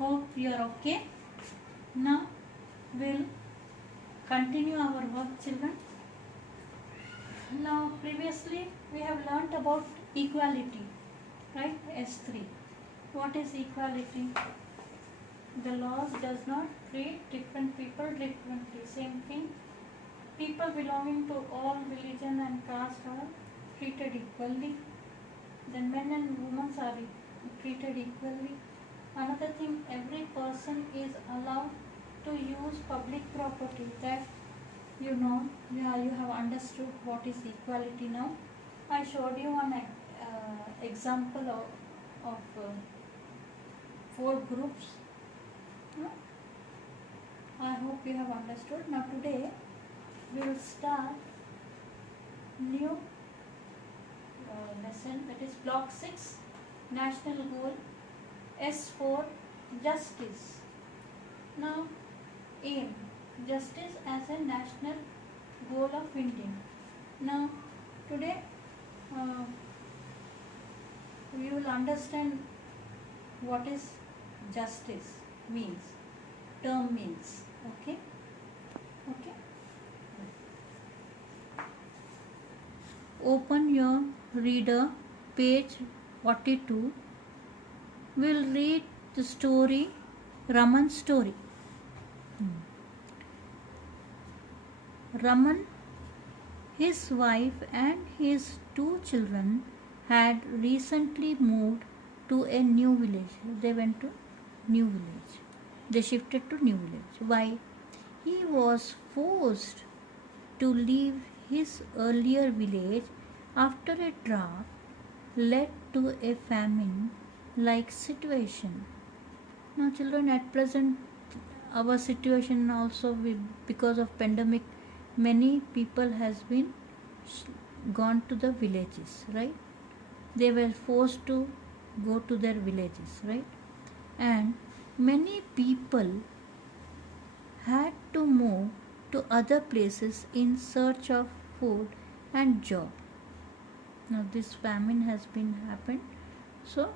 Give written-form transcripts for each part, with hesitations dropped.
Hope you are okay. Now we'll continue our work, children. Now previously we have learnt about equality, right? S3. What is equality? The laws does not treat different people differently. Same thing. People belonging to all religion and caste are treated equally. Then men and women are treated equally. Another thing, every person is allowed to use public property. That you know, yeah, you have understood what is equality now. I showed you one example of 4 groups. No? I hope you have understood. Now today we will start new lesson, that is block 6, national goal, S4, justice. Now aim, justice as a national goal of India. Now today we will understand what is justice means, term means. Okay. Open your reader, page 42. We'll read the story, Raman's story. Raman, his wife and his 2 children had recently moved to a new village. They went to new village. They shifted to new village. Why? He was forced to leave his earlier village after a drought led to a famine-like situation. Now children, at present our situation also because of pandemic, many people has been gone to the villages, right? They were forced to go to their villages, right? And many people had to move to other places in search of food and job. Now this famine has been happened, so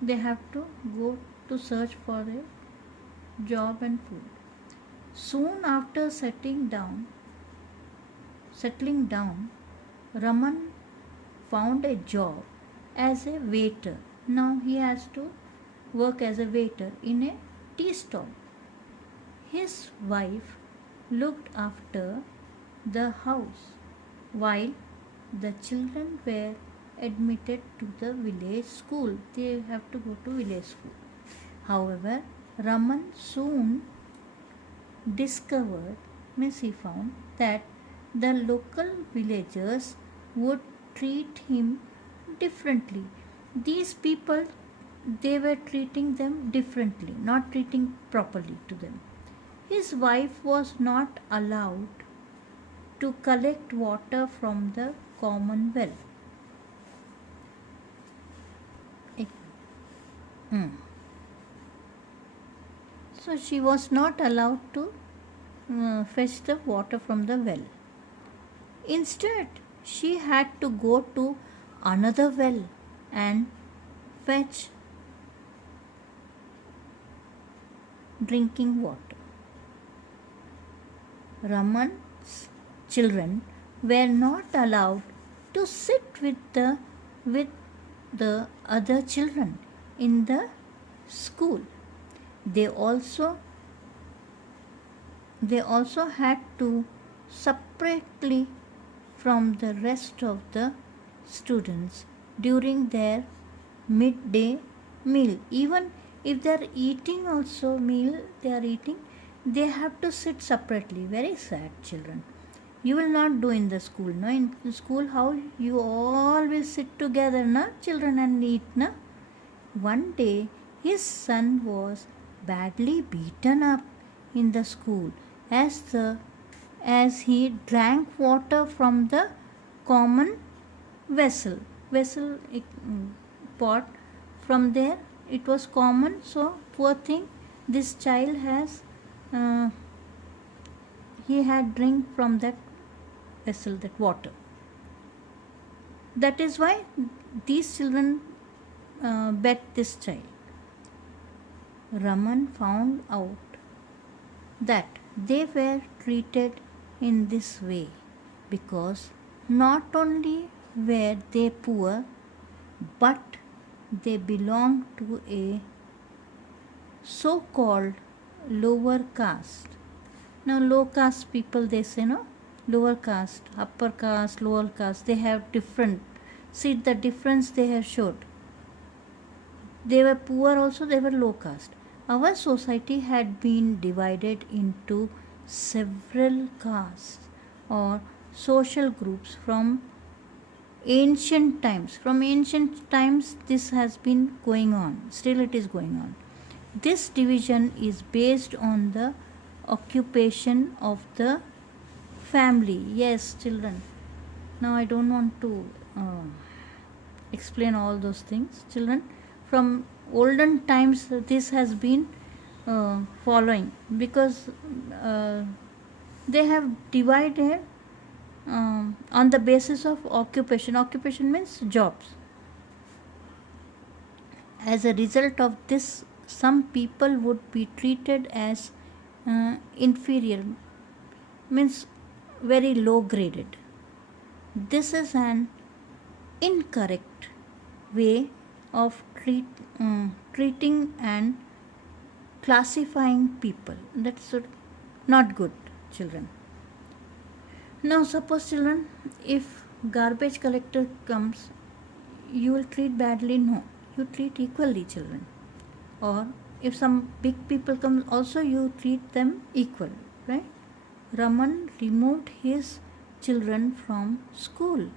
they have to go to search for a job and food. Soon after settling down, Raman found a job as a waiter. Now he has to work as a waiter in a tea stall. His wife looked after the house while the children were admitted to the village school. They have to go to village school. However, Raman soon he found that the local villagers would treat him differently. These people, they were treating them differently, not treating properly to them. His wife was not allowed to collect water from the common well. So she was not allowed to fetch the water from the well. Instead, she had to go to another well and fetch drinking water. Raman's children were not allowed to sit with the other children in the school. They also had to separately from the rest of the students during their midday meal. Even if they are eating also meal, they have to sit separately. Very sad, children. You will not do in the school. No, in the school, how you all will sit together, na, children, and eat, na. One day, his son was badly beaten up in the school as he drank water from the common vessel pot. From there it was common, so poor thing, this child has he had drink from that vessel, that water. That is why these children bet this child. Raman found out that they were treated in this way because not only were they poor, but they belonged to a so called lower caste. Now, low caste people, they say, no, lower caste, upper caste, lower caste, they have different. See the difference they have showed. They were poor also, they were low caste. Our society had been divided into several castes or social groups from ancient times. From ancient times, this has been going on, still, it is going on. This division is based on the occupation of the family. Yes, children. Now, I don't want to explain all those things, children. From olden times, this has been following because they have divided on the basis of occupation. Occupation means jobs. As a result of this, some people would be treated as inferior, means very low graded. This is an incorrect way of treating and classifying people. That's not good, children. Now, suppose, children, if garbage collector comes, you will treat badly? No, you treat equally, children. Or if some big people come, also you treat them equal, right? Raman removed his children from school.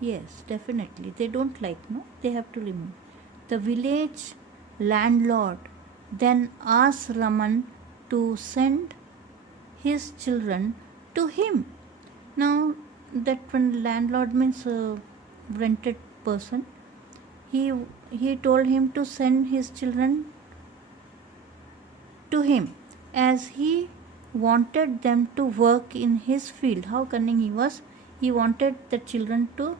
Yes, definitely. They don't like, no? They have to remove. The village landlord then asked Raman to send his children to him. Now, that when landlord means a rented person, he told him to send his children to him as he wanted them to work in his field. How cunning he was! He wanted the children to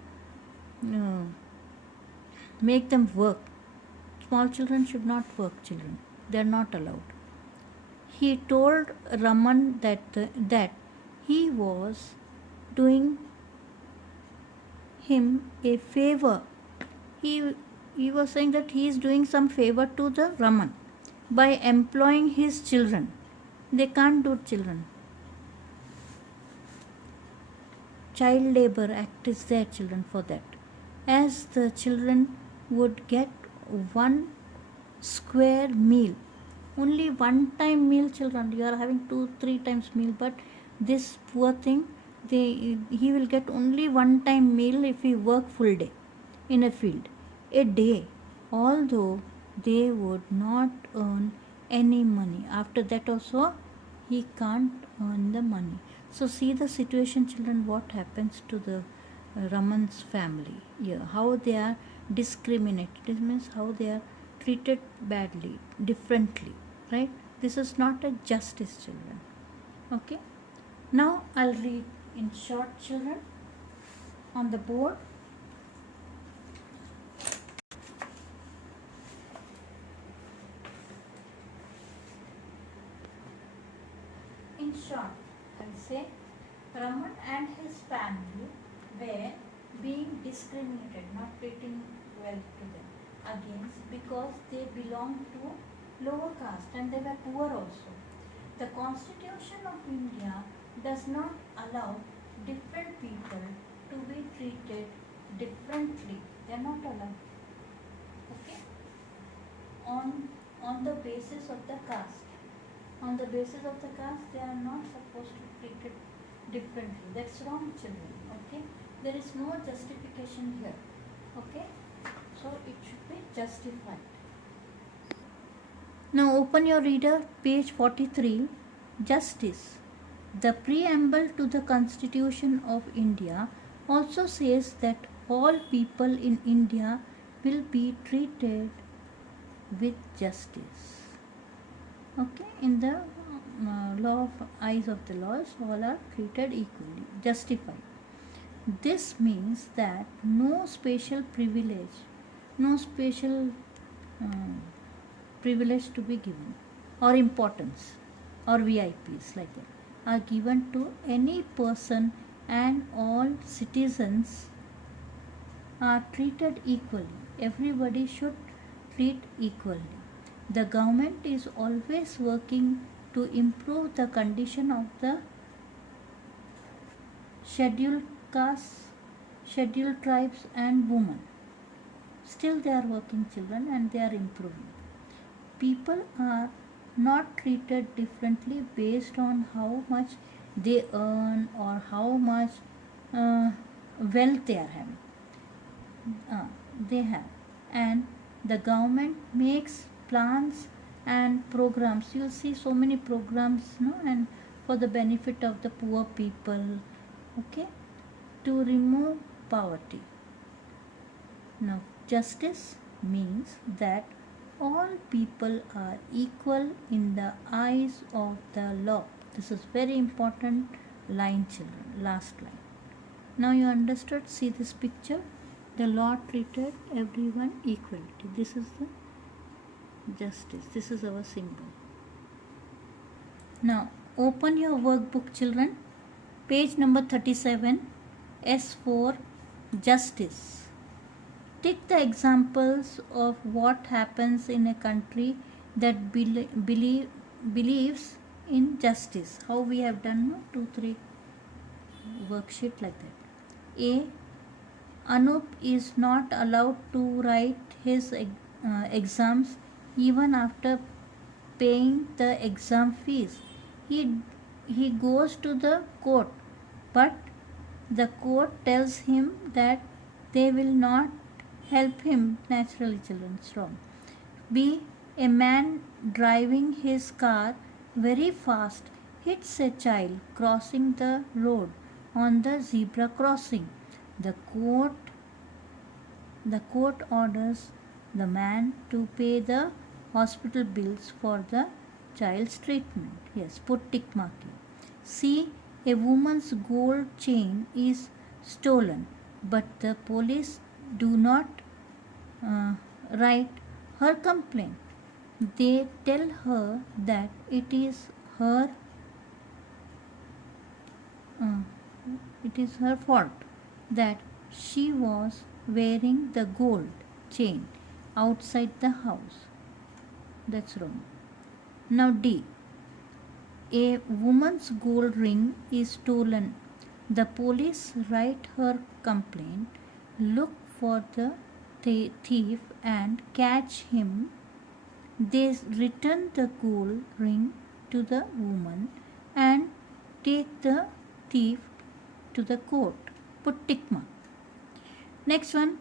make them work. Small children should not work, children. They are not allowed. He told Raman that he was doing him a favor. He was saying that he is doing some favor to the Raman by employing his children. They can't do children. Child labor act is there, children, for that. As the children would get one square meal, only one time meal, children. You are having 2-3 times meal, but this poor thing, he will get only one time meal if he work full day in a field, a day, although they would not earn any money. After that also, he can't earn the money. So see the situation, children, what happens to the Raman's family here, how they are discriminated. This means how they are treated badly, differently, right? This is not a justice, children. Okay. Now I'll read in short, children, on the board. In short, I'll say Raman and his family were being discriminated, not treating well to them, against because they belonged to lower caste and they were poor also. The Constitution of India does not allow different people to be treated differently. They are not allowed. Okay? On the basis of the caste. On the basis of the caste, they are not supposed to be treated differently. That's wrong, children. Okay? There is no justification here. Okay? So it should be justified. Now open your reader, page 43. Justice. The preamble to the Constitution of India also says that all people in India will be treated with justice. Okay, in the law of eyes of the laws, all are treated equally, justified. This means that no special privilege, no special privilege to be given, or importance, or VIPs like that, are given to any person, and all citizens are treated equally. Everybody should treat equally. The government is always working to improve the condition of the scheduled castes, scheduled tribes, and women. Still, they are working children and they are improving. People are not treated differently based on how much they earn or how much uh, wealth they are having. They have, and the government makes plans and programs. You'll see so many programs, no, and for the benefit of the poor people, okay, to remove poverty. Now, justice means that all people are equal in the eyes of the law. This is very important line, children. Last line. Now you understood. See this picture. The law treated everyone equally. This is the justice. This is our symbol. Now open your workbook, children. Page number 37. S4, justice. Take the examples of what happens in a country that believes in justice. How we have done 2-3 worksheet like that. A. Anup is not allowed to write his exams even after paying the exam fees. He goes to the court, but the court tells him that they will not help him. Naturally, children, strong. B. A man driving his car very fast hits a child crossing the road on the zebra crossing. The court orders the man to pay the hospital bills for the child's treatment. Yes, put tick mark here. C. A woman's gold chain is stolen, but the police do not write her complaint. They tell her that it is her fault that she was wearing the gold chain outside the house. That's wrong. Now D. A woman's gold ring is stolen. The police write her complaint, look for the thief and catch him. They return the gold ring to the woman and take the thief to the court. Put tick mark. Next one,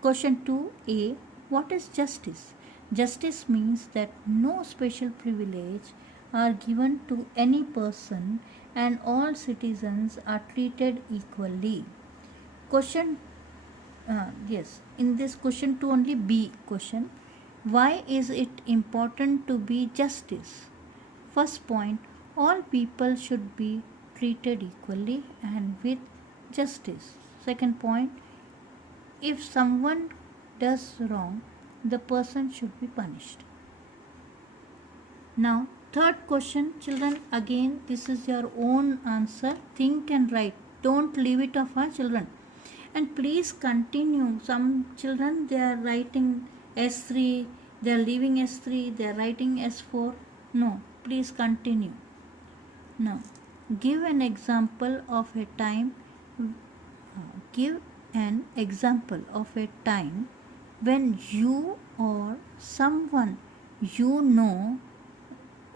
question 2a. What is justice? Justice means that no special privilege are given to any person and all citizens are treated equally. Question, yes, in this question 2 only B question. Why is it important to be justice? First point, all people should be treated equally and with justice. Second point, if someone does wrong, the person should be punished. Now, third question, children, again, this is your own answer. Think and write. Don't leave it off, children. And please continue. Some children, they are writing S3, they are leaving S3, they are writing S4. No, please continue. Now, give an example of a time. Give an example of a time when you or someone you know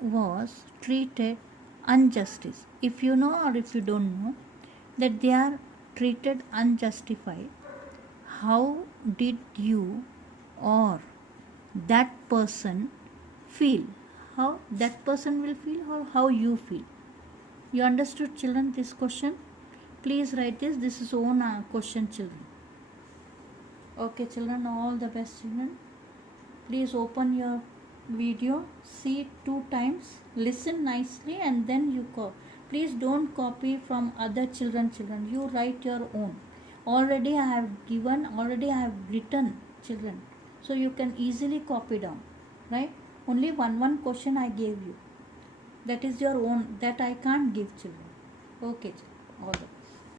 was treated injustice. If you know or if you don't know that they are treated unjustified, how did you or that person feel? How that person will feel or how you feel? You understood, children, this question? Please write this. This is own question, children. Okay, children, all the best, children. Please open your video, see it 2 times, listen nicely, and then you copy. Please don't copy from other children. You write your own. Already I have written, children, so you can easily copy down. right? Only one question I gave you. That is your own, that I can't give children. Okay, all the best.